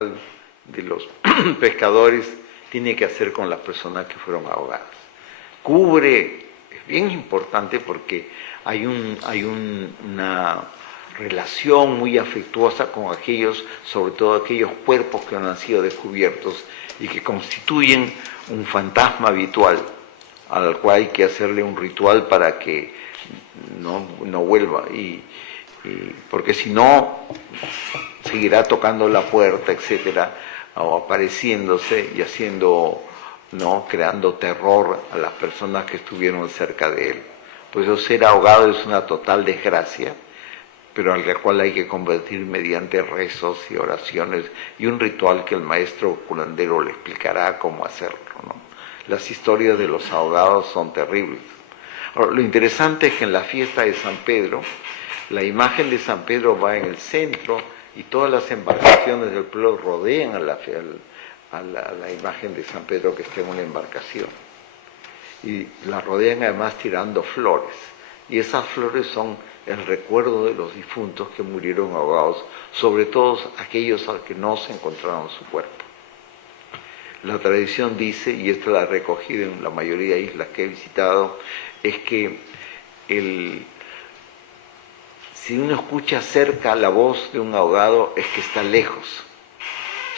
de los pescadores tiene que hacer con las personas que fueron ahogadas. Es bien importante porque hay una relación muy afectuosa con aquellos, sobre todo aquellos cuerpos que han sido descubiertos y que constituyen un fantasma habitual al cual hay que hacerle un ritual para que no vuelva, porque si no seguirá tocando la puerta, etcétera, o apareciéndose y creando terror a las personas que estuvieron cerca de él. Por eso ser ahogado es una total desgracia, pero a la cual hay que convertir mediante rezos y oraciones y un ritual que el maestro curandero le explicará cómo hacerlo, ¿no? Las historias de los ahogados son terribles. Ahora, lo interesante es que en la fiesta de San Pedro, la imagen de San Pedro va en el centro y todas las embarcaciones del pueblo rodean a la imagen de San Pedro que está en una embarcación. Y la rodean además tirando flores. Y esas flores son el recuerdo de los difuntos que murieron ahogados, sobre todo aquellos a los que no se encontraron su cuerpo. La tradición dice, y esto la he recogido en la mayoría de islas que he visitado, es que si uno escucha cerca la voz de un ahogado es que está lejos.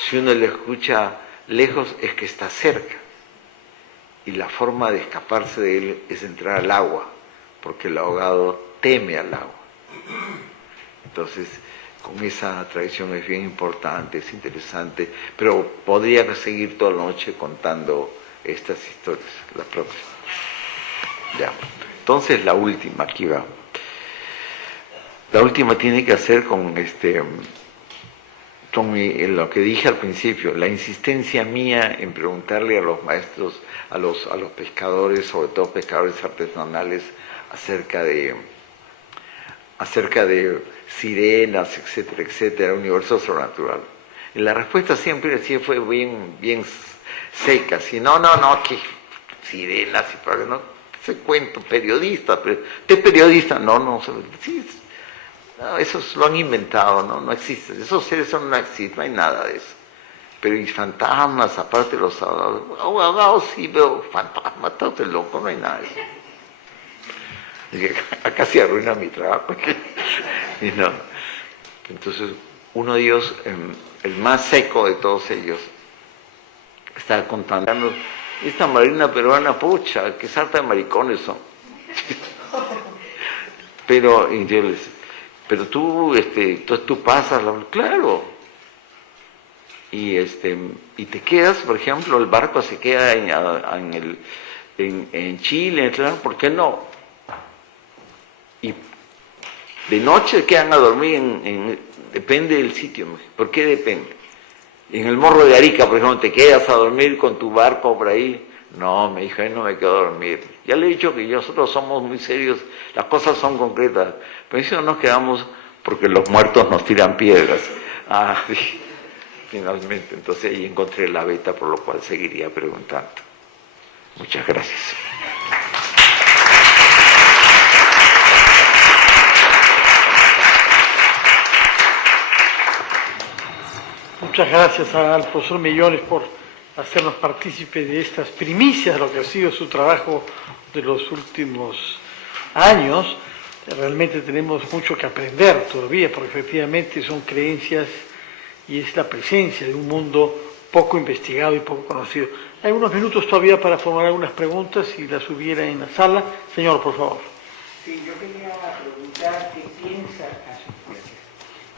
Si uno le escucha lejos es que está cerca. Y la forma de escaparse de él es entrar al agua, porque el ahogado teme al agua. Entonces, con esa tradición es bien importante, es interesante, pero podría seguir toda la noche contando estas historias, la próxima. Ya. Entonces, la última, aquí va. La última tiene que hacer con lo que dije al principio, la insistencia mía en preguntarle a los maestros, a los pescadores, sobre todo pescadores artesanales, acerca de sirenas, etcétera, etcétera, universo sobrenatural. Y la respuesta siempre así fue bien seca, así, no, que sirenas, y para que no se cuento, periodista, pero ¿usted periodista? No, sí, no, esos lo han inventado, no existe, esos seres no existen, no hay nada de eso. Pero y fantasmas, aparte de los ahogados, sí veo fantasmas, todo es loco, no hay nada de eso. Acá se arruina mi trabajo. Y no. Entonces, uno de ellos, el más seco de todos ellos, está contando, esta marina peruana, pucha, qué sarta de maricones son. Pero tú pasas, claro. Y te quedas, por ejemplo, el barco se queda en Chile, claro, ¿por qué no? Y de noche quedan a dormir depende del sitio. ¿Por qué depende? En el Morro de Arica, por ejemplo, te quedas a dormir con tu barco por ahí. No, mi hija, no me quedo a dormir. Ya le he dicho que nosotros somos muy serios, las cosas son concretas. Pero si no nos quedamos porque los muertos nos tiran piedras. Finalmente, entonces ahí encontré la beta, por lo cual seguiría preguntando. Muchas gracias. Muchas gracias al profesor Millones por hacernos partícipe de estas primicias, lo que ha sido su trabajo de los últimos años. Realmente tenemos mucho que aprender todavía, porque efectivamente son creencias y es la presencia de un mundo poco investigado y poco conocido. Hay unos minutos todavía para formular algunas preguntas, si las hubiera en la sala. Señor, por favor. Sí, yo quería preguntar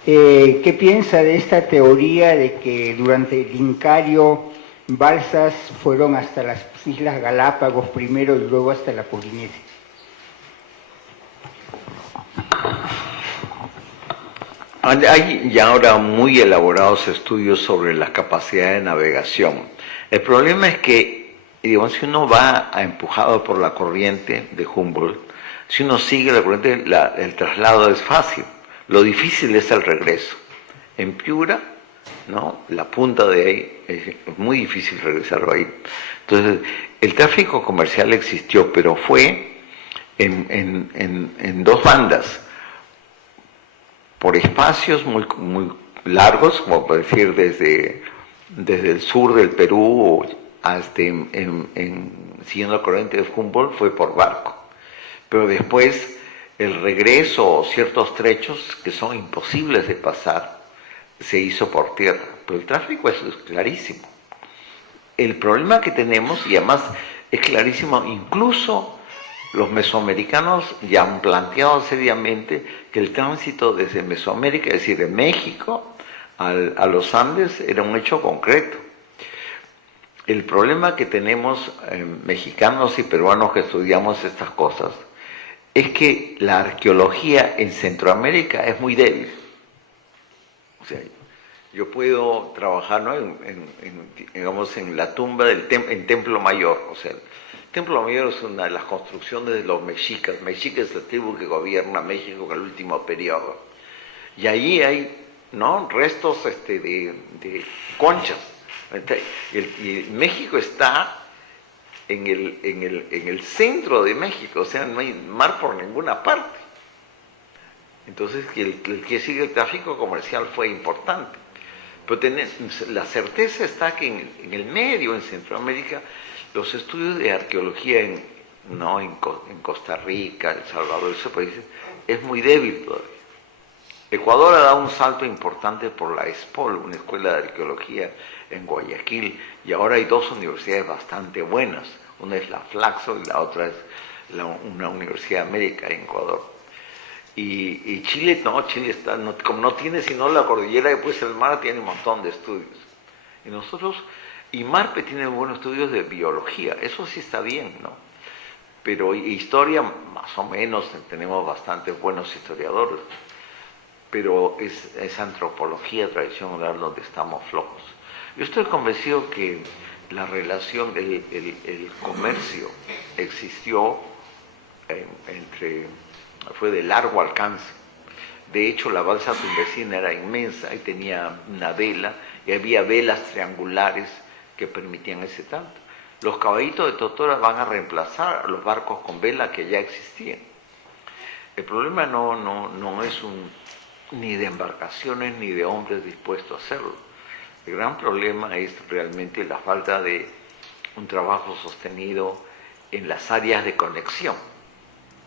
¿qué piensa de esta teoría de que durante el Incario balsas fueron hasta las Islas Galápagos primero y luego hasta la Polinesia? Hay ya ahora muy elaborados estudios sobre la capacidad de navegación. El problema es que, digamos, si uno va empujado por la corriente de Humboldt, si uno sigue la corriente, el traslado es fácil. Lo difícil es el regreso. En Piura, ¿no? La punta de ahí, es muy difícil regresarlo ahí. Entonces, el tráfico comercial existió, pero fue en dos bandas, por espacios muy largos, como por decir desde el sur del Perú hasta siguiendo la corriente de Humboldt, fue por barco. Pero después el regreso o ciertos trechos que son imposibles de pasar se hizo por tierra. Pero el tráfico es clarísimo. El problema que tenemos, y además es clarísimo, incluso los mesoamericanos ya han planteado seriamente que el tránsito desde Mesoamérica, es decir, de México a los Andes, era un hecho concreto. El problema que tenemos mexicanos y peruanos que estudiamos estas cosas es que la arqueología en Centroamérica es muy débil. O sea, yo puedo trabajar, ¿no?, digamos, en la tumba en Templo Mayor. O sea, el Templo Mayor es una de las construcciones de los mexicas. Mexica es la tribu que gobierna México en el último periodo. Y ahí hay, ¿no?, restos de conchas. Y México está en el centro de México, o sea, no hay mar por ninguna parte. Entonces, el que sigue el tráfico comercial fue importante. Pero la certeza está que en el medio, en Centroamérica, los estudios de arqueología en Costa Rica, El Salvador, esos países, es muy débil todavía. Ecuador ha dado un salto importante por la ESPOL, una escuela de arqueología en Guayaquil, y ahora hay dos universidades bastante buenas. Una es la Flaxo y la otra es una Universidad de América en Ecuador. Y Chile está, como no tiene sino la cordillera y pues el mar, tiene un montón de estudios. Y Marpe tiene buenos estudios de biología, eso sí está bien, ¿no? Pero historia, más o menos, tenemos bastantes buenos historiadores. Pero es antropología, tradición oral, donde estamos flojos. Yo estoy convencido que la relación, el comercio existió fue de largo alcance. De hecho, la balsa tumbesina era inmensa y tenía una vela, y había velas triangulares que permitían ese tanto. Los caballitos de Totora van a reemplazar a los barcos con vela que ya existían. El problema no es ni de embarcaciones ni de hombres dispuestos a hacerlo. El gran problema es realmente la falta de un trabajo sostenido en las áreas de conexión.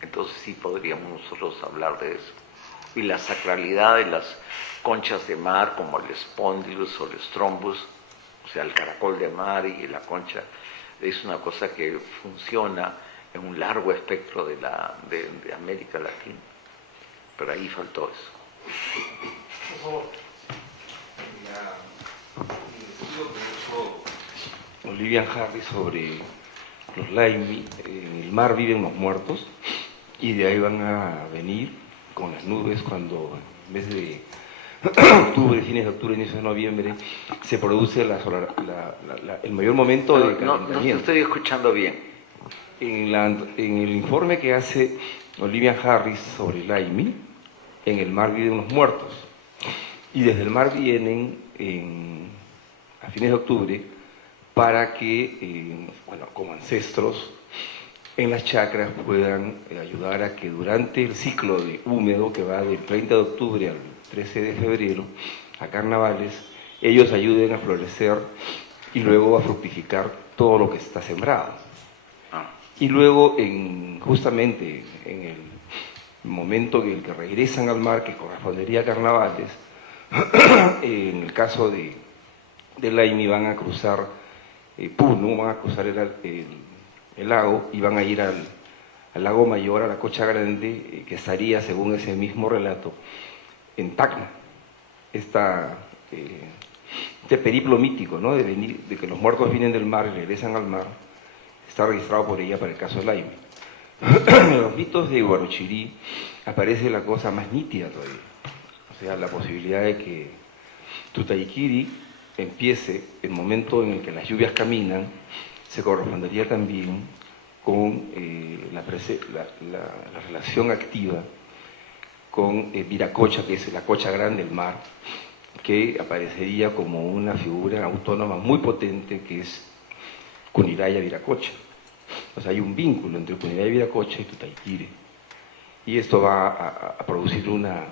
Entonces sí podríamos nosotros hablar de eso. Y la sacralidad de las conchas de mar, como el Spondylus o el Strombus, o sea, el caracol de mar y la concha, es una cosa que funciona en un largo espectro de América Latina. Pero ahí faltó eso. Por favor. El estudio que hizo Olivia Harris sobre los Laimi, en el mar viven los muertos, y de ahí van a venir con las nubes cuando en vez de octubre, fines de octubre, inicios de noviembre, se produce el mayor momento de calentamiento. No te estoy escuchando bien. En el informe que hace Olivia Harris sobre Laimi, en el mar viven los muertos, y desde el mar vienen a fines de octubre para que, como ancestros, en las chacras puedan ayudar a que durante el ciclo de húmedo que va del 30 de octubre al 13 de febrero, a carnavales, ellos ayuden a florecer y luego a fructificar todo lo que está sembrado. Y luego, justamente en el momento en el que regresan al mar, que correspondería a carnavales, en el caso de Laimi van a cruzar Puno, van a cruzar el lago y van a ir al lago mayor, a la Cocha Grande, que estaría, según ese mismo relato, en Tacna. Este periplo mítico, ¿no?, de que los muertos vienen del mar y regresan al mar, está registrado por ella para el caso de Laimi. En los mitos de Huarochirí aparece la cosa más nítida todavía, o sea, la posibilidad de que Tutayquiri empiece el momento en el que las lluvias caminan, se correspondería también con la relación activa con Viracocha, que es la Cocha Grande del mar, que aparecería como una figura autónoma muy potente, que es Cuniraya Viracocha. O sea, hay un vínculo entre Cuniraya Viracocha y Tutayquiri. Y esto va a producir una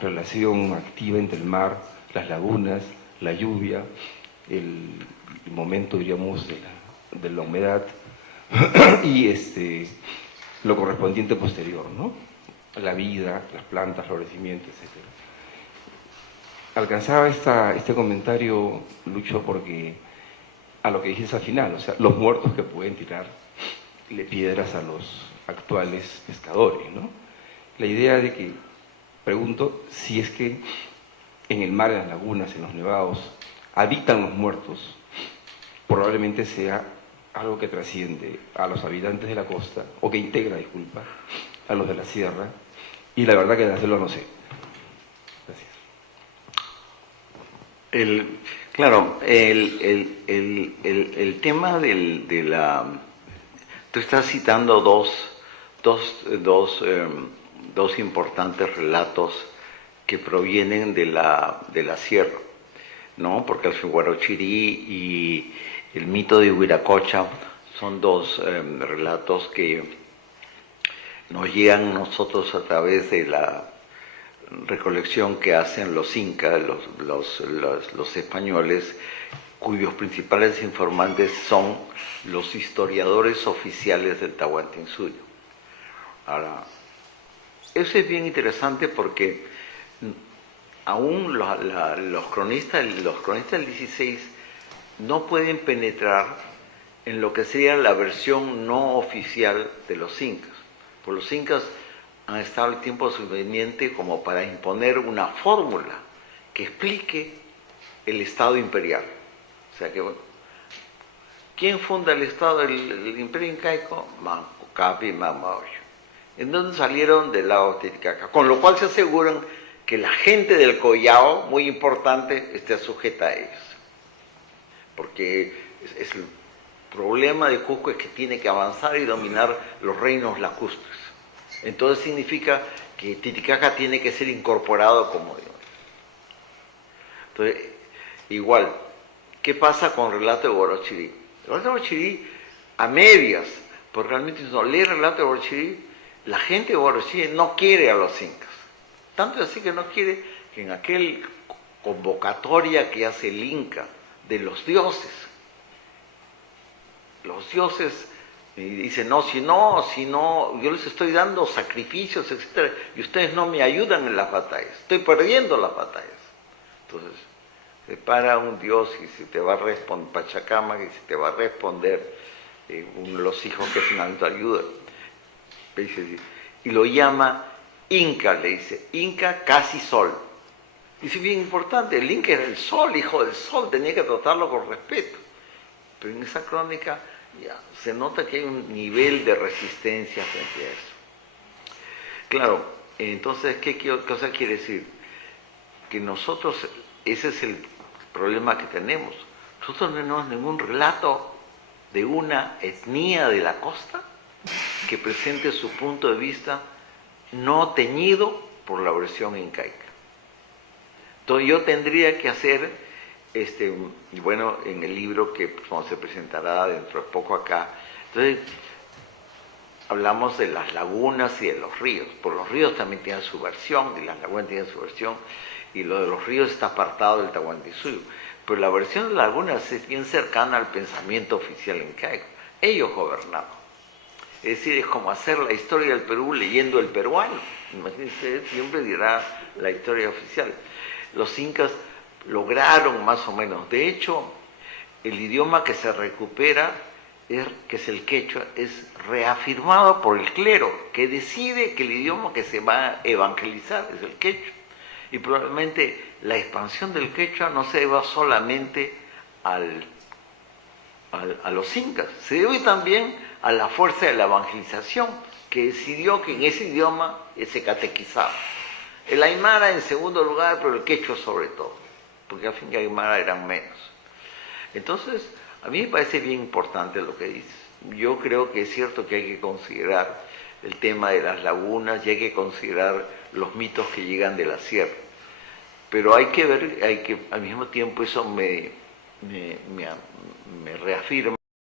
relación activa entre el mar las lagunas, la lluvia, el momento, diríamos, de la humedad y lo correspondiente posterior, ¿no? La vida, las plantas, florecimiento, etc. Alcanzaba este comentario, Lucho, porque a lo que dices al final, o sea, los muertos que pueden tirarle piedras a los actuales pescadores, ¿no? La idea de que, pregunto, si es que en el mar, en las lagunas, en los nevados, habitan los muertos, probablemente sea algo que trasciende a los habitantes de la costa, o que integra, disculpa, a los de la sierra, y la verdad que de hacerlo no sé. Gracias. Claro, el tema de la... Tú estás citando dos importantes relatos que provienen de la sierra, ¿no? Porque el Huarochirí y el mito de Huiracocha son dos relatos que nos llegan a nosotros a través de la recolección que hacen los incas, los españoles, cuyos principales informantes son los historiadores oficiales del Tahuantinsuyo. Ahora, eso es bien interesante porque aún los cronistas del 16 no pueden penetrar en lo que sería la versión no oficial de los incas. Pues los incas han estado el tiempo suficiente como para imponer una fórmula que explique el Estado imperial. O sea que, bueno, ¿quién funda el Estado del Imperio Incaico? Manco Cápac y Mamaoyo. ¿En dónde salieron? Del lago Titicaca. Con lo cual se aseguran que la gente del Collao, muy importante, esté sujeta a ellos. Porque es el problema de Cusco es que tiene que avanzar y dominar los reinos lacustres. Entonces significa que Titicaca tiene que ser incorporado como Dios. Entonces, igual, ¿qué pasa con el relato de Huarochirí? El relato de Huarochirí, a medias, porque realmente si uno lee el relato de Huarochirí, la gente de Huarochirí no quiere a los incas. Tanto así que no quiere que en aquel convocatoria que hace el Inca de los dioses dicen, no, si no, yo les estoy dando sacrificios, etcétera, y ustedes no me ayudan en las batallas, estoy perdiendo las batallas. Entonces, se para un dios y se te va a responder, Pachacama, y se te va a responder uno de los hijos que finalmente ayuda. Y lo llama Inca, le dice, Inca casi sol. Dice, bien importante, el Inca era el sol, hijo del sol, tenía que tratarlo con respeto. Pero en esa crónica ya se nota que hay un nivel de resistencia frente a eso. Claro, entonces, ¿qué cosa quiere decir? Que nosotros, ese es el problema que tenemos. Nosotros no tenemos ningún relato de una etnia de la costa que presente su punto de vista no teñido por la versión incaica. Entonces yo tendría que hacer, y bueno, en el libro que se presentará dentro de poco acá, entonces hablamos de las lagunas y de los ríos, porque los ríos también tienen su versión, y las lagunas tienen su versión, y lo de los ríos está apartado del Tahuantinsuyo. Pero la versión de las lagunas es bien cercana al pensamiento oficial incaico. Ellos gobernaban. Es decir, es como hacer la historia del Perú leyendo el peruano. Imagínense, siempre dirá la historia oficial. Los incas lograron más o menos. De hecho, el idioma que se recupera, que es el quechua, es reafirmado por el clero, que decide que el idioma que se va a evangelizar es el quechua. Y probablemente la expansión del quechua no se deba solamente a los incas, se debe también a la fuerza de la evangelización, que decidió que en ese idioma se catequizaba. El aymara en segundo lugar, pero el quechua sobre todo, porque al fin y al aymara eran menos. Entonces, a mí me parece bien importante lo que dices. Yo creo que es cierto que hay que considerar el tema de las lagunas y hay que considerar los mitos que llegan de la sierra. Pero hay que ver, al mismo tiempo eso me reafirma